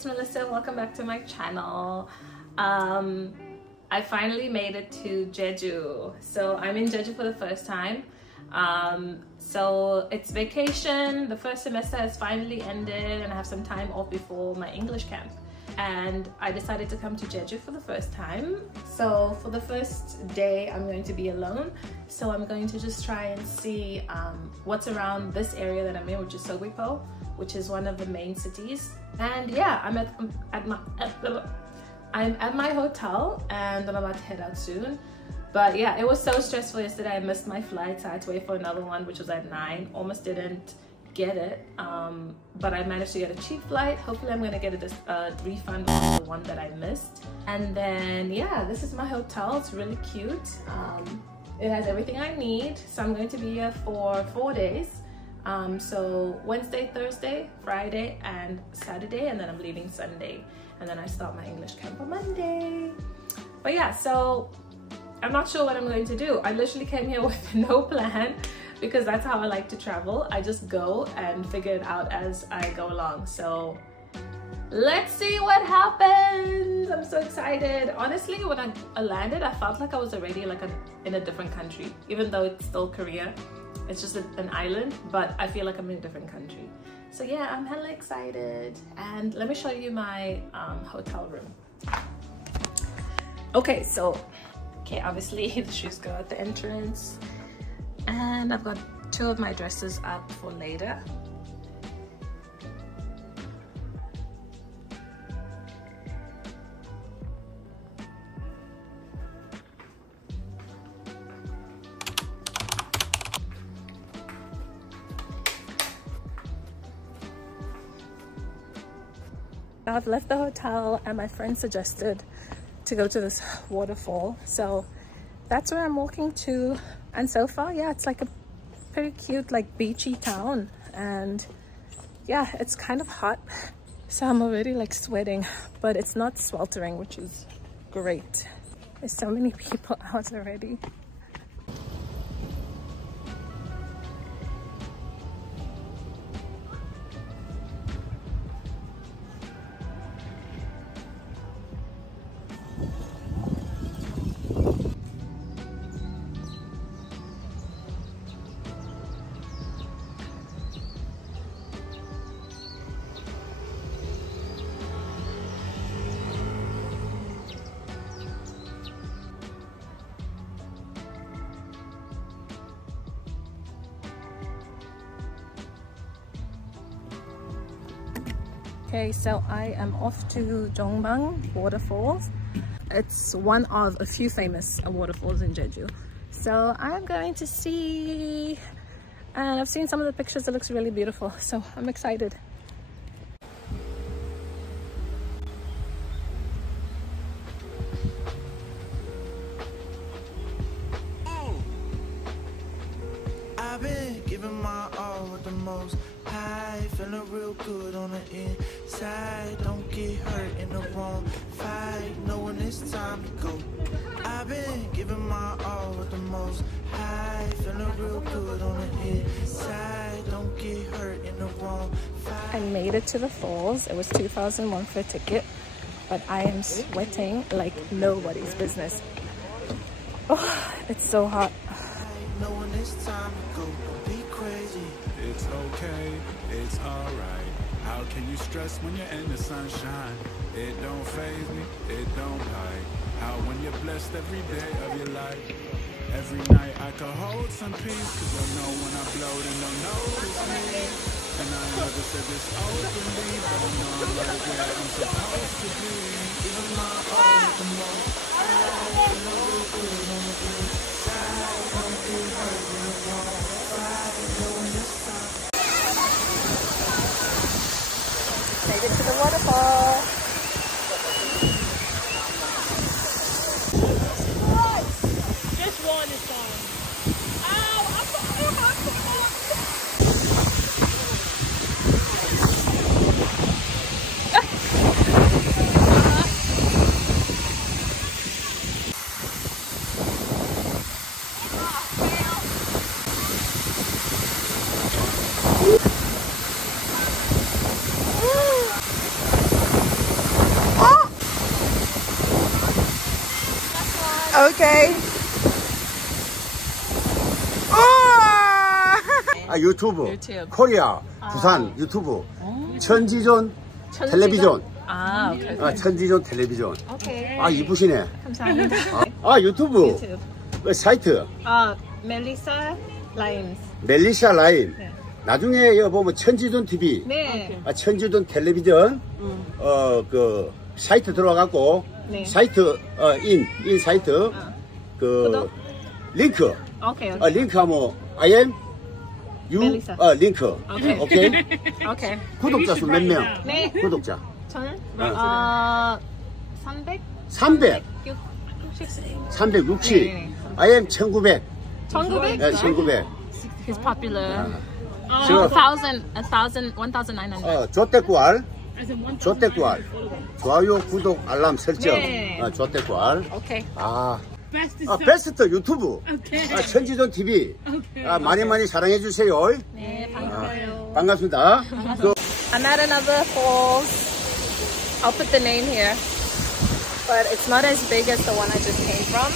it's Melissa. Welcome back to my channel. I finally made it to Jeju. So I'm in Jeju for the first time. So it's vacation. The first semester has finally ended and I have some time off before my English camp. And I decided to come to Jeju for the first time. So for the first day, I'm going to be alone. So I'm going to just try and see what's around this area that I'm in, which is Seogwipo, which is one of the main cities. And yeah, I'm at my hotel and I'm about to head out soon. But yeah, it was so stressful yesterday. I missed my flight, so I had to wait for another one, which was at 9. Almost didn't get it, but I managed to get a cheap flight. Hopefully I'm gonna get a refund on the one that I missed. And then yeah, this is my hotel. It's really cute. It has everything I need. So I'm going to be here for 4 days. So Wednesday, Thursday, Friday and Saturday, and then I'm leaving Sunday, and then I start my English camp on Monday. But yeah, so I'm not sure what I'm going to do. I literally came here with no plan, because that's how I like to travel. I just go and figure it out as I go along. So let's see what happens. I'm so excited. Honestly, when I landed, I felt like I was already like in a different country, even though it's still Korea. It's just an island, but I feel like I'm in a different country. So yeah, I'm hella excited. And let me show you my hotel room. Okay, so obviously the shoes go at the entrance. And I've got 2 of my dresses up for later. Now I've left the hotel and my friend suggested to go to this waterfall. So that's where I'm walking to. And so far, yeah, it's like a pretty cute, like beachy town. And yeah, it's kind of hot. So I'm already like sweating, but it's not sweltering, which is great. There's so many people out already. Okay, so I am off to Jeongbang Waterfalls. It's one of a few famous waterfalls in Jeju. So I'm going to see, and I've seen some of the pictures. It looks really beautiful, so I'm excited. I've been giving my all with the most high, feeling real good on the inside. Don't get hurt in the wrong fight, knowing it's time to go. I've been giving my all with the most high, feeling real good on the inside. Don't get hurt in the wrong fight. I made it to the falls. It was 2001 for a ticket, but I am sweating like nobody's business. Oh, it's so hot. Knowing it's time to go, be crazy. It's okay, it's alright. How can you stress when you're in the sunshine? It don't faze me, it don't bite. How when you're blessed every day of your life. Every night I could hold some peace, cause I know when I blow then they'll notice me. And I never said this openly, but I know I'm right where I'm supposed to be. Giving my all with the most. I know real good on the inside. Don't get hurt in the wrong side, knowing it's time. Made it to the waterfall. Just one is gone. Ow! I put my hand. Okay. 유튜브. 유튜브. 코리아. 부산 유튜브. 천지존 텔레비전. 아, 오케이. 천지존 텔레비전. 오케이. 이쁘시네. 감사합니다. 유튜브. 유튜브. 사이트. 멜리사 라인스. 멜리샤 라인. 네. 나중에 여기 보면 천지존 TV. 네. 천지존 텔레비전. 그 사이트 들어가갖고 네. 사이트 인 사이트 그 구독? 링크. 오케이. 링크하면 I am you 멜리사. 링크. 오케이. 오케이. 오케이. 구독자 수 몇 명? 네. 구독자. 저는 300? 300. 360. 네. I am 1900. 1900? 1900. He's popular. 저 1,900. 조태구알. 조태구알. 좋아요, 구독, 알람 설정. 네. 조태구알. 오케이. 베스트 유튜브. 천지존 TV. 많이 사랑해 주세요. 네, 반가워요. 반갑습니다. I'm at another falls. I'll put the name here. But it's not as big as the one I just came from.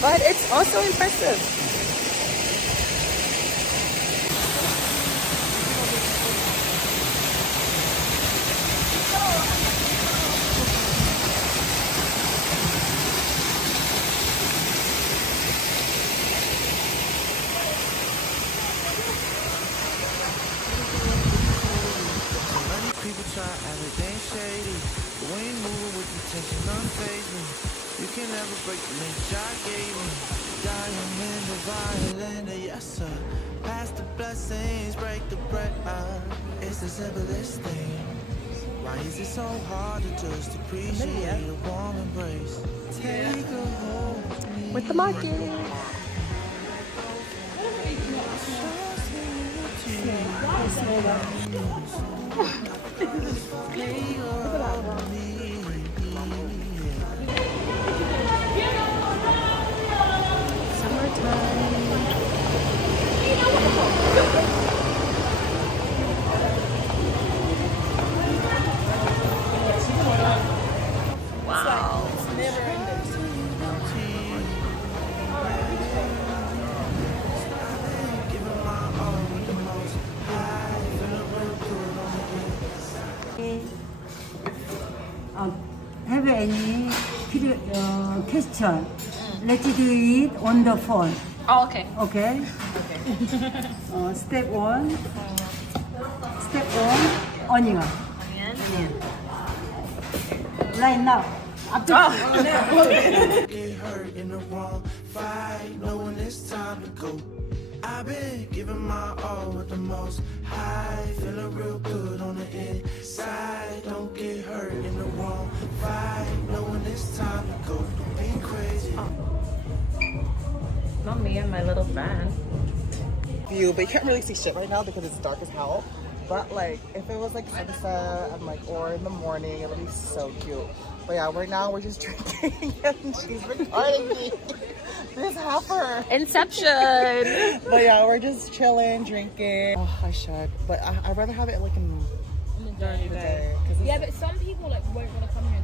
But it's also impressive. People try everything shady, but when you moving with intention, unfazed me. You can never break the link God gave me. Diamond, the violin, yes sir. Pass the blessings, break the bread. It's the simplest thing. Why is it so hard to just appreciate a warm embrace? Take a hold of me. With the market. Have any question? Let's do it on the phone. Oh, okay. Okay? Step one. Step one, onion. Right now. Get hurt in the wrong fight, knowing it's time to go. I've been giving my all with the most high, feeling real good on the inside. Don't get hurt in the wrong fight, knowing it's time to go. Don't be crazy. Not me and my little fan. View, but you can't really see shit right now because it's dark as hell. But like, if it was like sunset and like, or in the morning, it would be so cute. But yeah, right now we're just drinking and she's recording me. This heifer. Inception. But yeah, we're just chilling, drinking. Oh, I should, but I'd rather have it like in during the day. Cause yeah, but some people like won't want to come here